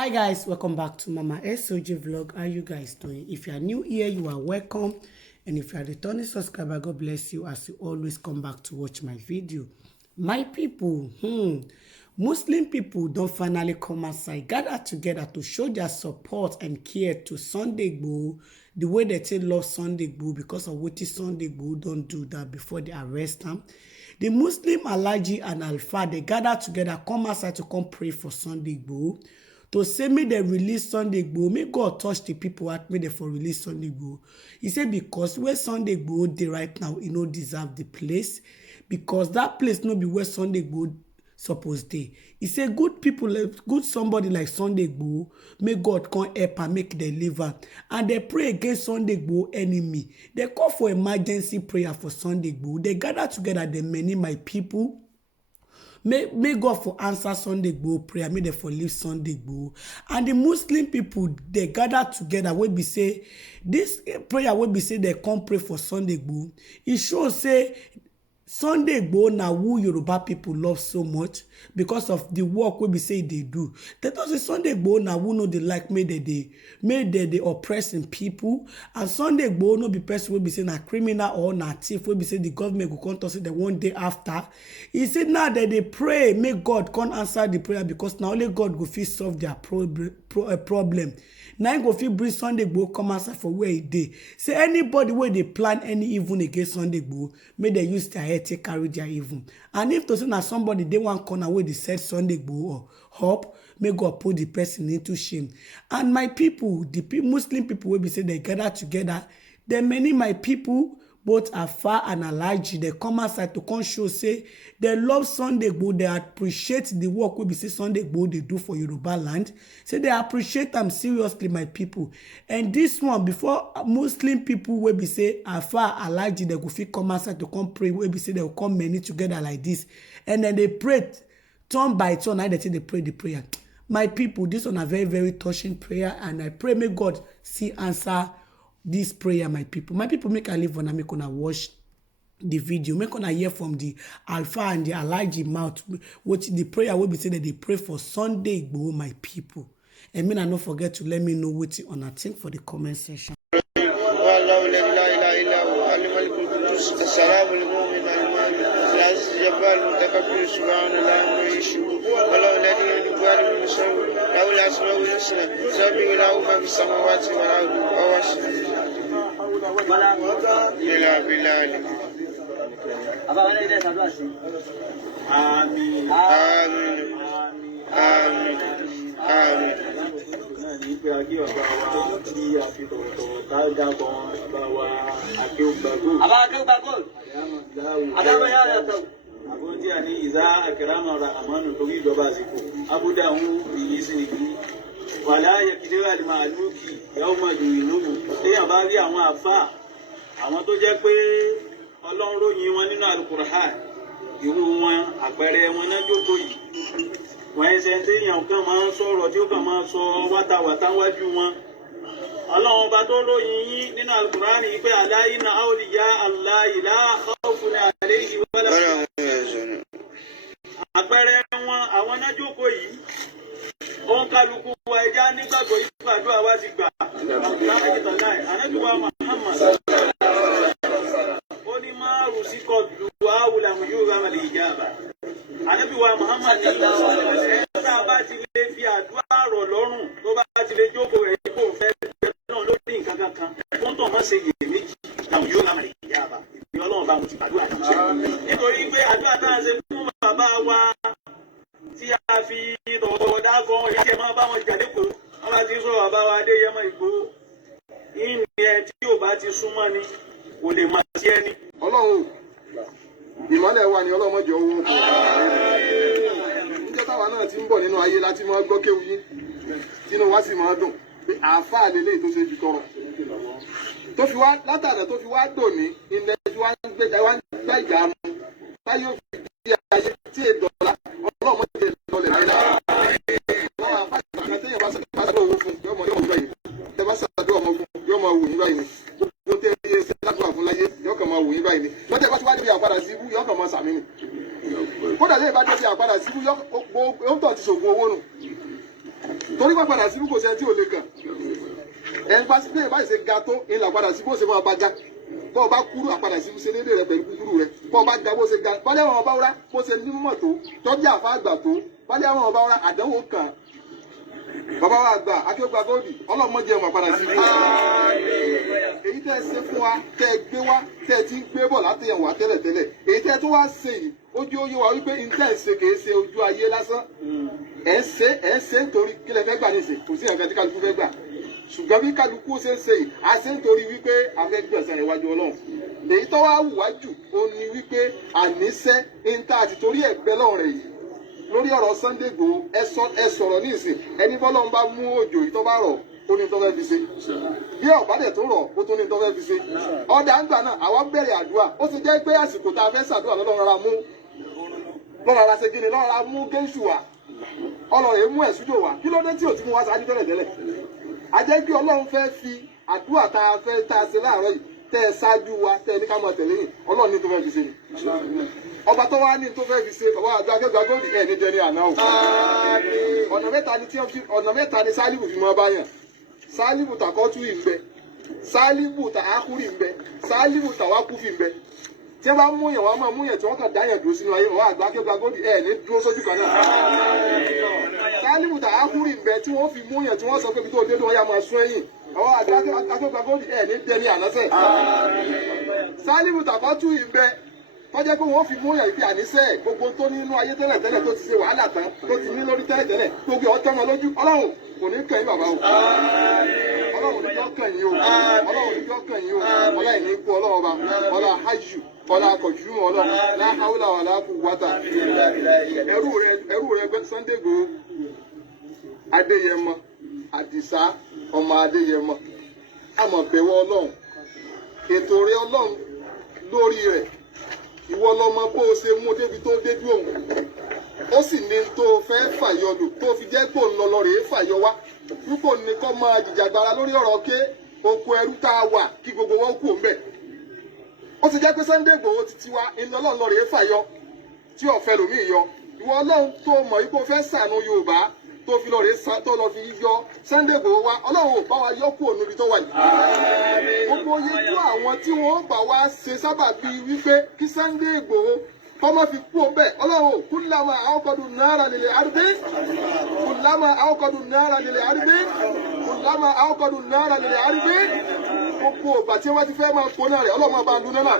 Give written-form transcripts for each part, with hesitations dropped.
Hi guys, welcome back to Mama SOG vlog. How you guys doing? If you are new here, you are welcome, and if you are returning subscriber, God bless you as you always come back to watch my video. My people, Muslim people don't finally come outside, gather together to show their support and care to Sunday Igboho, the way they say love Sunday Igboho because of what Sunday Igboho don't do that before they arrest him. The Muslim Alhaji and Alfa, they gather together, come outside to come pray for Sunday Igboho, to say make dem release Sunday Igboho, make God touch the people at make dem for release Sunday Igboho. He said because where Sunday Igboho dey right now, e no deserve the place, because that place no be where Sunday Igboho suppose dey. He say good people, good somebody like Sunday Igboho, make God come help and make dem live am. And they pray against Sunday Igboho enemy. They call for emergency prayer for Sunday Igboho. They gather together, they many my people. May God for answer Sunday Igboho prayer, may they for leave Sunday Igboho. And the Muslim people, they gather together, wey be say, this prayer wey be say they come pray for Sunday Igboho. It shows say, Sunday Igboho na who Yoruba people love so much because of the work wey be say they do. They thought say Sunday Igboho na who no dey like make they oppressing people, and Sunday Igboho no be person wey be say na criminal or na thief wey be say the government go come talk say the one day after. He said now that they pray make God come answer the prayer because now only God go fit solve their problem. Now go fit bring Sunday Igboho come answer for where he dey. Say anybody where they plan any evil against Sunday Igboho, may they use their head to carry their evil. And if to say na somebody they want corner where they said Sunday Igboho up, may God put the person into shame. And my people, the Muslim people will be say they gather together. There many my people, both Alfa and Alhaji, they come outside to come show say they love Sunday Igboho, they appreciate the work we be say Sunday Igboho they do for Yoruba land. Say they appreciate them seriously, my people. And this one, before Muslim people will be say Alfa, Alhaji, they go fit come outside to come pray, we be say they will come many together like this. And then they pray turn by turn, and they pray the prayer. My people, this one a very, very touching prayer, and I pray may God see answer this prayer, my people. My people, make I live on and make una watch the video. Make una hear from the Alfa and the Alhaji mouth what the prayer will be said that they pray for Sunday Igboho, my people. And me not forget to let me know what you wanna think for the comment section. Abonti ani iza akirama rahmanu togi ìjọba àsìkò abuda hu yisi wala yakidira al maluki yawma yunubu e aba rí àwọn àfáà àwọn tó jẹ́ pé Ọlọ́run ròyìn wọn nínú Al-Qur'an irú wọn àpẹẹrẹ wọn na jókòó yìí wọ́n ṣe nte yan kan máa sọ̀rọ̀ tí ó kàn máa sọ wátawàtá wájú wọn Ọlọ́run bá tó ròyìn yín nínú Al-Qur'an yìí pé ala inna awliya Allahi la khawfun alayhim wa la hum yahzanun. Àpẹẹrẹ wọn àwọn náà jókòó yìí òun kálukú wa ẹja nígbàgbọ́ yìí gbàdúrà wá ti gbà ànábìwá Muhammad ó ní márùn sí kọlù àwùlà mú yóò rámà lè ìjàmbá ànábìwá Muhammad ní ẹ̀ta bá ti lè fi àdúrà rọ̀ lọ́rùn tó bá ti lè jókòó rẹ̀ kó fẹ́ náà lórí nǹkan kankan tó ń tọ̀ mọ́ ṣe yè méjì àwọn yóò rámà lè ìjàmbá ìbí Ọlọ́run bá mo ti gbàdúrà tó ṣe nítorí pé àdúrà náà ṣe fún bàbá wa tí a fi tọ̀wọ̀ dákọ̀ èyí tí ẹ máa bá wọn jà lẹ́kọ̀ọ́ wọn bá ti sọ bàbá wa Adéyẹmọ Ìgbòho ìní ẹ tí yóò bá ti súnmọ́ ni kò lè máa ṣe ẹni. Ọlọ́run ìmọ́lẹ̀ wà ní ọlọ́mọdé owó níjẹ́ táwa náà ti ń bọ̀ nínú ayé láti máa gbọ́ kéwú yín tínú wá sì máa dùn pé àáfàá lélẹ́yìí tó ṣe fi tọrọ tó fi wá látàdà tó fi wá dòní ilẹ̀ tí wá ń gbá ìjà mu táyé ó fi di ayé tí è dọ̀la ọlọ́mọdé lọlẹ̀ láyé lára wọn àfáà àtẹ̀yìn bá sàdúrà owó fún yọmọ yóò wù báyìí tẹ bá sàdúrà ọmọ fún yọmọ wù yín báyìí gbogbo tẹ ẹ sàdúrà fún láyé yọkàn máa wù yín báyìí ni lọ́tẹ̀ bá ti wá débi àpàdà sí ibú yọkàn máa sàmì ni kódà lẹ́yìn bá débi àpàdà sí ibú yóò tọ̀ ti sògùn owó nù tó torí wọ́n padà sí kò sẹ́ tí ò lè kàn ẹ̀ ń bá sí bẹ́ẹ̀ báyìí ṣe ga tó ń là padà sí bó ṣe máa bá ga bọ́ ọ bá kúrú àpadà sí ṣe déédéé rẹ pẹ̀lú kúkúrú rẹ bọ́ ọ bá ga bó ṣe ga bọ́lá àwọn ọba wúrà bó ṣe ní mọ̀ tó tọ́jú àfa àgbà tó bọ́lá àwọn ọba wúrà àdánwò kàn bàbá wa àgbà akéwàgbà góòdì ọlọ́mọdé ẹ̀ mọ̀ padà sí ilé èyí tẹ́ ẹ ṣe fún wa tẹ́ ẹ gbé wá tẹ́ ẹ ti ń gbé bọ̀ láti ẹ̀wọ̀n tẹ́lẹ̀tẹ́lẹ̀ èyí tẹ́ ẹ tó wá ṣe yìí ojú oyé wa wípé ntẹ́ ẹ ṣe kìí ṣe ojú ayé lásán ẹ ń ṣe nítorí kí lẹ fẹ́ gbà ní ìsìn kò sí nǹkan tí kálukú fẹ́ gbà ṣùgbọ́n bí kálukú ṣe ń ṣe yìí a ṣe nítorí wípé a fẹ́ gbẹ̀san iwájú ọlọ́run èyí tó wá wù wá jù ó ní wípé àníṣe ń ta àti torí ẹ̀gbẹ́ lọ́rùn rẹ̀ yìí lórí ọ̀rọ̀ Sunday Igboho ẹ sọ̀rọ̀ ní ìsìn ẹni bọ́lọ́ ń bá mú òjò yìí tó bá rọ̀ ó ní tó fẹ́ fi ṣe bí ọ̀bádẹ̀ tó rọ̀ ó tó ní tó fẹ́ fi ṣe ọ̀dà ń gbà náà àwa bẹ̀rẹ̀ àdúrà ó ti jẹ́ pé àsìkò tá a fẹ́ ṣàdúrà lọ́rọ̀ ara ṣe kí ni lọ́rọ̀ ara mú géṣù wá ọlọ́run mú ẹ̀sùjò wá kí ló dé tí ò ti mú wá ṣáájú tẹ́lẹ̀ a jẹ́ kí ọlọ́run fẹ́ fi àdúrà tá a ṣe láàárọ̀ yìí tẹ́ ẹ ṣáájú wa tẹ́ ẹ ní ká máa tẹ̀lé yìí ọlọ́run ní tó fẹ́ fi ṣe ni ọba tó wá ní tó fẹ́ fi ṣe ọba àjọ akẹ́kọ̀ọ́ góòdì ẹ̀ ní jẹni àná o ọ̀nà mẹ́ta ni sálíbù fi mọ́ báyàn sálíbù tàkọ́tù yìí ń bẹ sálíbù tàákùrì ń bẹ sálíbù tàwákùfì ń bẹ tí wọ́n bá mú yàn wọ́n máa mú yàn tí wọ́n kàn dáyàn dúró sínú ayé ọba àjọ akẹ́kọ̀ọ́ góòdì ẹ̀ ní dúró sójú kan náà sálíbù tàákùrì ń bẹ tí wọ́n fi mú yàn tí wọ́n sọ pé bí tó dé ní wọ́n yá máa sún ẹ̀yìn ọwọ́ àjọ akẹ́kọ̀ọ́ góòdì ẹ̀ ní dẹni ànásẹ̀ sálíbù tàkọ́tù yìí ń bẹ tọ́jẹ́ pé wọ́n fi mú yàn ìpè àníṣe gbogbo tó ní inú ayé tẹ́lẹ̀ tó ti ṣe wàhálà tán tó ti ní lórí tẹ́lẹ̀ gbogbo ọ̀tọ́ ọmọ lójú ọlọ́run kò ní kàn yín bàbá o ọlọ́run ní jọ́ kàn yín o ọlọ́run ní jọ́ kàn yín o ọlá ìní kú ọlọ́run ọba ọlá hajj ọlá akọ̀jú ọlọ́run láhàúlà wà láàkú wátà ẹrú rẹ Sunday Igboho Adéyẹmọ Àdìsá ọmọ Adéyẹmọ àmọ̀bẹ̀wọ̀ ọlọ́run ètò rẹ ọlọ́run lórí rẹ̀ ìwọ lọmọ bó o ṣe mú débi tó déjú òun ó sì ní tó fẹ́ fàyọ lò tó fi jẹ́ pò ń lọ lọ rèé fàyọ wá púpọ̀ ní kọ́ máa jìjàgbara lórí ọ̀rọ̀ ké oko ẹrú tá a wà kí gbogbo wọn kú òun bẹ̀. ó ti jẹ́ pé Sunday Igboho ti tiwa ìlọlọ́run lọ rèé fàyọ tí ọ̀fẹ́ lòmíì yọ ìwọ ọlọ́run tó mọ̀ yìí kó fẹ́ ṣàánú Yorùbá tó fi lọ rèé tó lọ fi yọ Sunday Igboho wa ọlọ́run ò bá wa yọ kúrò níbi tó wà yìí. gbogbo yíjú àwọn tí wọ́n bá wa ṣe sábàbí wípé kí Sunday Igboho kọ́mọ́ fi kú ọbẹ̀ ọlọ́run kúlámà àwòkọ́dún náírà lílẹ̀ àdúgbò kúlámà àwòkọ́dún náírà lílẹ̀ àdúgbò kúlámà àwòkọ́dún náírà lílẹ̀ àdúgbò gbogbo ìgbà tí wọ́n ti fẹ́ máa kó náà rẹ̀ ọlọ́run bá lu náà bá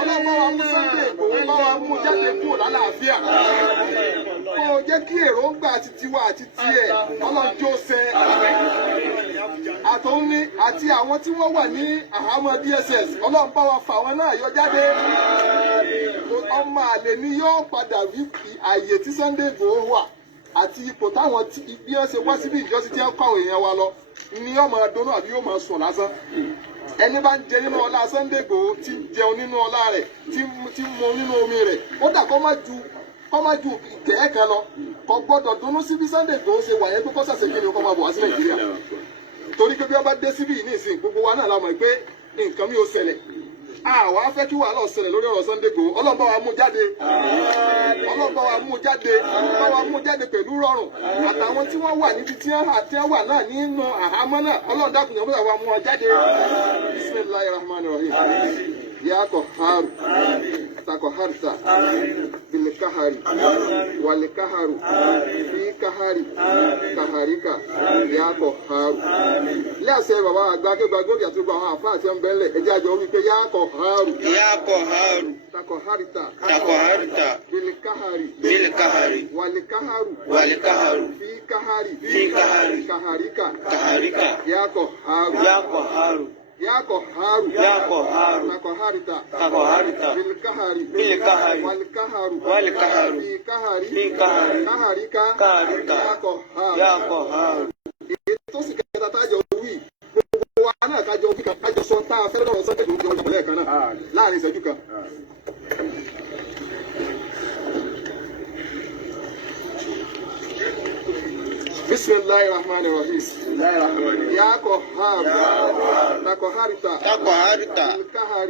ọlọ́run bá wa mú Sunday Igboho bá wa mú jáde kúrò lálàáfíà kó o jẹ́ kí èròǹgbà àti tiwa àti tiẹ̀ ọlọ́run jó sẹ́ àtòun ní àti àwọn tí wọ́n wà ní àhámọ́ DSS ọlọ́run bá wa fà wọn náà yọ jáde ọmọ àlè ni yóò padà rí àyè tí Sunday Igboho wà àti ipò táwọn bí wọ́n ṣe wá síbi ìjọsìn tí wọ́n kọ́ àwọn èèyàn wa lọ ni yóò máa dóná àbí yóò máa sùn lásán ẹni bá ń jẹ nínú ọlá Sunday Igboho tí ń jẹun nínú ọlá rẹ̀ tí ń mu nínú omi rẹ̀ ó dà kọ́ má ju ìkẹ́ kan lọ kò gbọ́dọ̀ dùnnú sí bí Sunday Igboho ṣe wà yẹn pé kó ṣàṣẹ kí ni kó máa bọ̀ wá sí Nàìjíríà torí pé bí wọ́n bá dé síbí yìí ní ìsìn gbogbo wa náà la mọ̀ pé nǹkan mi ò ṣẹlẹ̀ àwa fẹ́ kí wàhálà ṣẹlẹ̀ lórí ọ̀rọ̀ Sunday Igboho Ọlọ́run bá wa mú jáde Ọlọ́run bá wa mú jáde pẹ̀lú rọrùn àtàwọn tí wọ́n wà níbi tí wọ́n wà náà nínú àhámọ́ náà Ọlọ́run dákun yẹn bó wa mú wọn jáde Bismillahir Rahmanir Rahim ya Qahhar takoharta bilkahari walkaharu fi kahari kaharika ya Qahhar lẹ́sẹ̀ bàbá àgbà akẹ́gbà gòkè àti gbogbo àwọn àfáà àti ọ̀nbẹ́lẹ̀ ẹjẹ́ àjọ wípé ya Qahhar takoharita bilkahari walkaharu fi kahari kaharika ya Qahhar يا قهار تقهرت بالقهر والقهر في قهرك يا قهار tó sì kẹta tájọ wí gbogbo wa náà kájọ wí kan kájọ sọ tá a fẹ́rẹ́ lọ́wọ́ Sunday Igboho jẹun jàpọ̀lẹ́ kan náà láàrin ìṣẹ́jú kan. Bismillahir Rahmanir Rahim. Ya Qahhar. La Qahharita.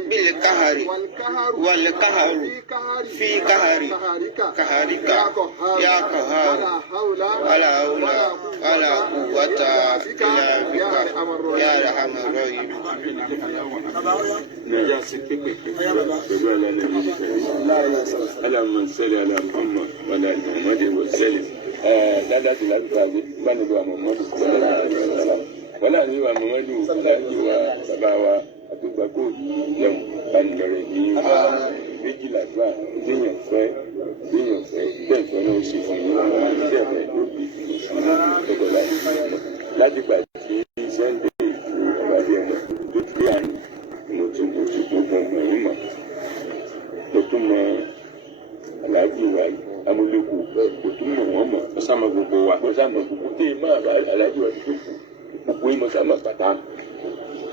Bil kahari. Wal kahari. Fi kahari. Kaharika. Ya Qahhar. Wala hawla wala quwwata illa bika. Ya Arhamar Rahim. اللهم صل على محمد وعلى ال محمد وسلم dada ti la ta bi bani do Muhammadu sallallahu alaihi wasallam wala ni wa Muhammadu sallallahu wa baba wa atugba ko lem ban bere ni méjì la gba diyan fẹ́ bẹ́ẹ̀ fẹ́ no si fún ni se be do bi to la láti gba ti Sunday ba de mo to ti an mo ti ko mo mo to mo aláàjì wa amúlékù kò tún mọ̀ wọ́n mọ̀ ọ̀sàmọ̀ gbogbo wa ọ̀sàmọ̀ gbogbo tí ì máa aláàjì wa tó kù gbogbo yìí mọ̀sàmọ̀ bàtà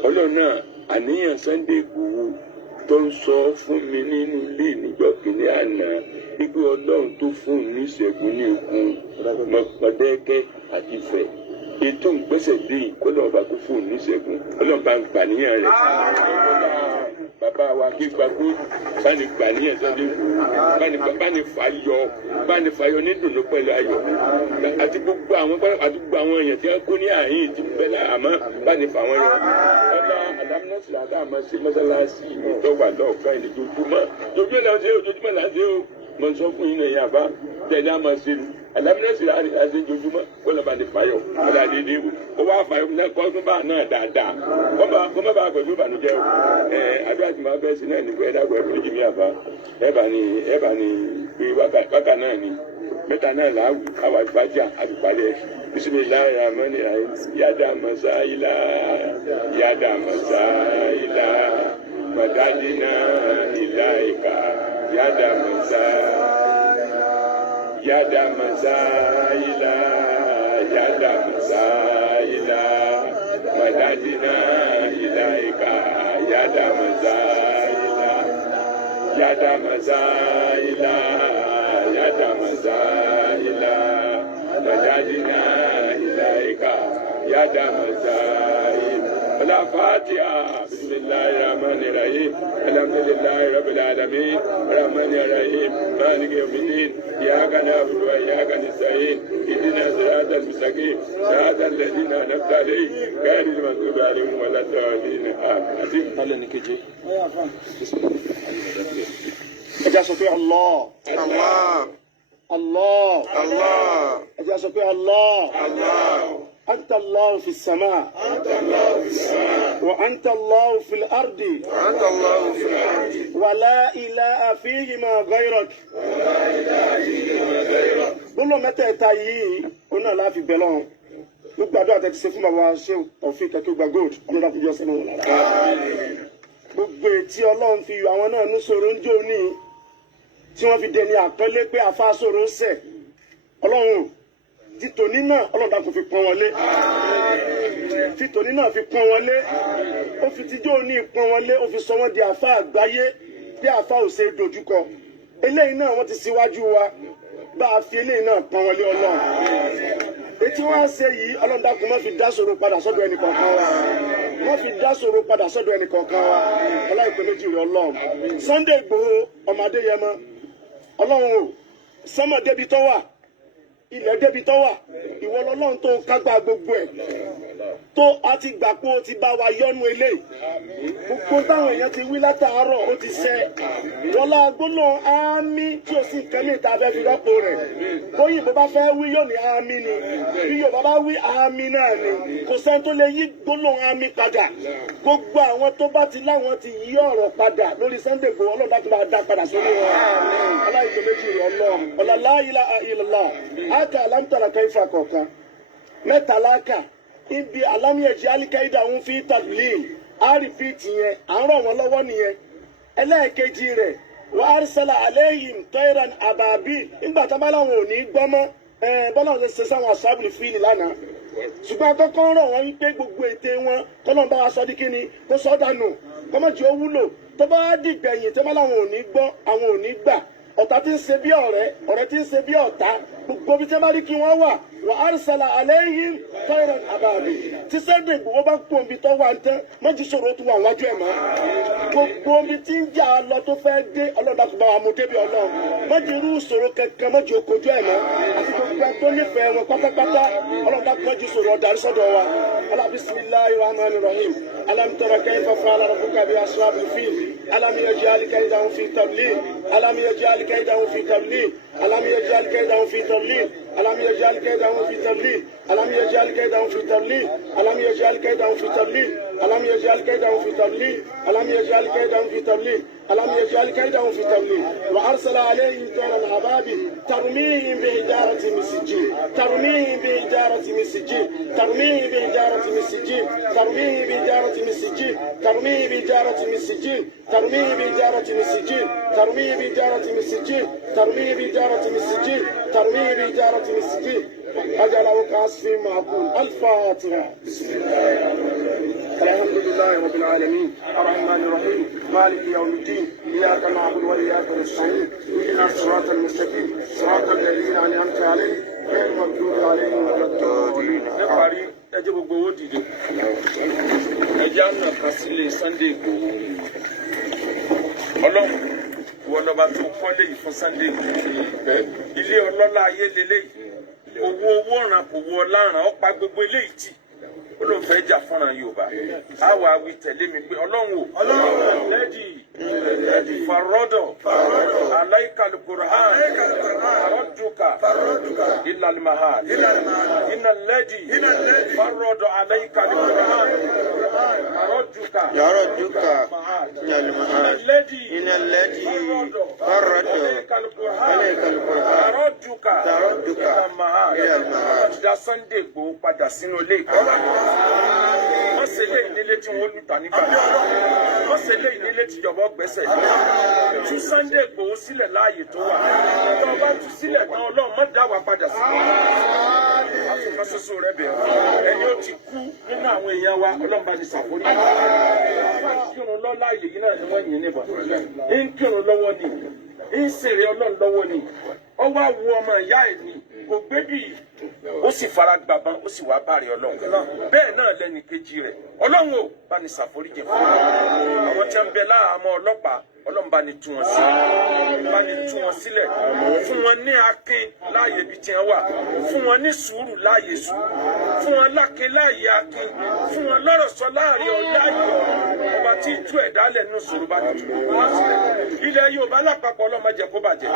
ọlọ́run náà àníyàn Sunday Igboho tó ń sọ fún mi nínú ilé níjọ́ kìíní àná wípé ọlọ́run tó fún un ní ìṣẹ́gun ní ikùn Mọ̀dákẹ́kẹ́ àti Ifẹ̀ ètò ìgbésẹ̀ dé yìí kó lọ́ọ́ bá kó fún un ní ìṣẹ́gun ọlọ́run bá ń gbà níyàn rẹ̀ bàbá wa kí gbàgbó báni gbà níyàn Sunday Igboho báni fàyọ ní dùnú pẹ̀lú ayọ̀ àti gbogbo àwọn èèyàn tí wọ́n kó ní àyìn tí bẹ́ẹ̀ àmọ́ báni fà wọ́n yọ ọba alámúnásìlá àdáàmọ́ sí mọ́sálásí ìtọ́wà lọ́ọ̀kan ìdíjojúmọ́ ojoojúmọ́ là ń ṣe o mọ̀ ń sọ fún yín náà yàbá tẹ̀lé àmọ́ sí i alámúnásìlá àti ìjojúmọ́ kó lọ́ bá ní fàyọ ọ̀dà dédé o wá fàyọ kọ́ tún bá náà dáadáa kó má bàa pẹ̀lú ìbànújẹ́ o adúlá tí máa bẹ́ẹ̀ sí náà ní pé ẹ̀dàgbọ́ ẹ̀fọ́ ìjì mi àbá ẹ̀ bá ní pé wákà náà ni mẹ́ta náà làáwù àwọn àgbájá àdìpalẹ̀ bisimilahi rahman rahim yada masaila madadina ilaika yada masaila madadina ilaika yada masaila مدادنا إليك يا دام الزائد الفاتحة بسم الله الرحمن الرحيم الحمد لله رب العالمين الرحمن الرحيم مالك يوم الدين إياك نعبد وإياك نستعين اهدنا الصراط المستقيم صراط الذين أنعمت عليهم غير المغضوب عليهم ولا الضالين آمين. الله أجل سبح الله أنت الله في السماء وأنت الله في الأرض ولا إله فيهما غيرك بلو متى تايي قلنا لا في بلون gbogbo àdúrà tẹ́ ti ṣe fún bàbá ṣe òfin kẹkẹ gba gold ọlọ́dà kújọ sẹ́nu wọn lára gbogbo ètí Ọlọ́run fi yọ àwọn náà ní sọ̀rọ̀ ń jó ní tí wọ́n fi dẹni àpọ́nlé pé àfáàsọ̀rọ̀ sẹ̀ Ọlọ́run títòní náà ọlọ́dà kò fi pọ́n wọn lé títòní náà fi pọ́n wọn lé ó fi tíjọ́ ní pọ́n wọn lé ó fi sọ wọ́n di àfá àgbáyé bí àfá ò ṣe dojúkọ eléyìí náà wọ́n ti síwájú wa bá a fi eléyìí náà pọ́n wọn lé Ọlọ́run etí wọ́n á ṣe yìí ọlọ́dà kò má fi dá sọ̀rọ̀ padà sọ́dọ̀ ẹnì kọ̀ọ̀kan wa wọ́n fi dá sọ̀rọ̀ padà sọ́dọ̀ ẹnì kọ̀ọ̀kan wa ọláìpẹ́ méjì rẹ̀ Ọlọ́run Sunday Igboho ọmọ Adéyẹmọ Ọlọ́run o sánmà débi tó wà ilẹ̀ débi tó wà ìwọ lọ́lọ́run tó kágbá gbogbo ẹ̀ tó a ti gbà pé o ti bá wa yọ́nú eléyìí gbogbo táwọn èèyàn ti wí látàárọ̀ ó ti ṣẹ wọ́n lá gbóná ámì tí o sì ń kẹ́mí ìta fẹ́ fi rọ́pò rẹ̀ bóyìnbó bá fẹ́ wí yóò ní ámì ni bí Yorùbá bá wí ámì náà ni kò sẹ́ni tó lè yí gbóná ámì padà gbogbo àwọn tó bá ti láwọn ti yí ọ̀rọ̀ padà lórí Sunday Igboho ọlọ́dà tó máa dá padà sórí wọn aláìsọ méjì rẹ̀ ọlọ́run la ilaha illallah aka alámùtàlà kẹfà kọ̀ọ̀kan mẹ́ta láàkà ibi alámìyẹ̀jì alikaida ń fi tadlil á rìpíìtì yẹn à ń ràn wọ́n lọ́wọ́ nìyẹn ẹlẹ́ẹ̀kejì rẹ̀ wa arsala alayhim tayran ababil nígbà tó bá láwọn ò ní gbọ́ mọ́ bọ́lá ọ̀sẹ̀ ṣe sáwọn asábìlì fíìlì lánàá ṣùgbọ́n akọ́kọ́ rọ̀ wọ́n wípé gbogbo ète wọn kọ́nà bá wa sọ di kíni kó sọ dànù kọ́mọ̀jì ó wúlò tó bá dìgbẹ̀yìn tó bá láwọn ò ní gbọ́ àwọn ò ní gbà ọ̀tá tí ń ṣe bí ọ̀rẹ́ tí ń ṣe bí ọ̀tá gbogbo bí tí wọ́n bá rí kí wọ́n wà وأرسل عليهم طيرا أبابيل tí Sunday Igboho bá kú omi tó wà ń tẹ́ méjì ṣòro tó wà wájú ẹ̀ mọ́ gbogbo omi tí ń jà lọ tó fẹ́ dé ọlọ́dàkùnbá wa mú débi ọlọ́run méjì irú ìṣòro kankan méjì okojú ẹ̀ mọ́ àti gbogbo ẹ̀ tó nífẹ̀ẹ́ wọn pátápátá ọlọ́dàkùn méjì ìṣòro ọ̀darí sọ́dọ̀ wa alá bismillahir rahmanir rahim alam tara kayfa fa'ala rabbuka bi ashabil fil alam yaj'al kaydahum fi tadlil alam yaj'al kaydahum fi tadlil alam yaj'al kaydahum fi tadlil alam yaj'al kaydahum fi tadlil alam yaj'al kaydahum fi tadlil alam yaj'al kaydahum fi tadlil alam yaj'al kaydahum fi tadlil alam yaj'al kaydahum fi tadlil alam yaj'al kaydahum fi tadlil wa arsala alayhim tayran ababil tarmihim bi hijaratin min sijil tarmihim bi hijaratin min sijil tarmihim bi hijaratin min sijil tarmihim bi hijaratin min sijil tarmihim bi hijaratin min sijil tarmihim bi hijaratin min sijil tarmihim bi hijaratin min sijil tarmihim bi hijaratin min sijil tarmihim bi hijaratin min sijil أجله كعصف معقول الفاتحة بسم الله الحمد لله رب العالمين الرحمن الرحيم مالك يوم الدين إياك نعبد وإياك نستعين اهدنا الصراط المستقيم صراط الذين أنعمت عليهم غير المغضوب عليهم ولا الضالين. ẹ jẹ́ gbogbo owó dìde ẹ jẹ́ àná kan sílé Sunday Igboho ọlọ́run wọ́n lọ́ba tó kọ́lé yìí fún Sunday Igboho ilé ọlọ́lá ayé lélẹ́yìí owó ràn kò wọ ọláràn ọ̀pá gbogbo eléyìí tì ó ló ń fẹ́ jà fúnra Yorùbá àwa wí tẹ̀lé mi pé ọlọ́run lẹ́dí farọ́dọ̀ aláìkàlù Qur'an farọ́dùkà ìlàlùmáhà iná lẹ́dí farọ́dọ̀ aláìkàlù Qur'an farọ́dùkà ìlàlùmáhà iná lẹ́dí farọ́dọ̀ aláìkàlù Qur'an farọ́dùkà ìlàlùmáhà da Sunday Igboho padà sínú ilé ìkọ́lá wọ́n ṣe lé ìnílé tí wọ́n lùtà nígbà wọ́n ṣe lé ìnílé tí ìjọba gbẹ́sẹ̀ tú Sunday Igboho sílẹ̀ láàyè tó wà tó bá tú sílẹ̀ tán Ọlọ́run má dá wa padà sí àfikún ṣoṣo rẹ bẹ̀rẹ̀ ẹni ó ti kú nínú àwọn èèyàn wa Ọlọ́run bá ní ṣàforí wọ́n kírun lọ láàyè yìí náà ni wọ́n yìn níbọn ń kírun lọ́wọ́ ni ń ṣèrè Ọlọ́run lọ́wọ́ ni ó wá wo ọmọ ìyá ẹ̀ ni kò gbébì ó sì fara gbàbọn ó sì wá bàrẹ Ọlọ́run bẹ́ẹ̀ náà lẹ́ni kejì rẹ̀ Ọlọ́run ò bá ní ṣàforíjì fún àwọn tí wọ́n ń bẹ láàmú ọlọ́pàá Ọlọ́run bá ní tú wọn sílẹ̀ bá ní tú wọn sílẹ̀ fún wọn ní akin láàyè ibi tí wọ́n wà fún wọn ní sùúrù láàyè sùúrù fún wọn lákin láàyè akin fún wọn lọ́rọ̀ sọ láàrin ọláyè ọba tí tú ẹ̀dá lẹ́nu sùúrù bá ní tú ilẹ̀ Yorùbá lápapọ̀ Ọlọ́run má jẹ́ kó bàjẹ́.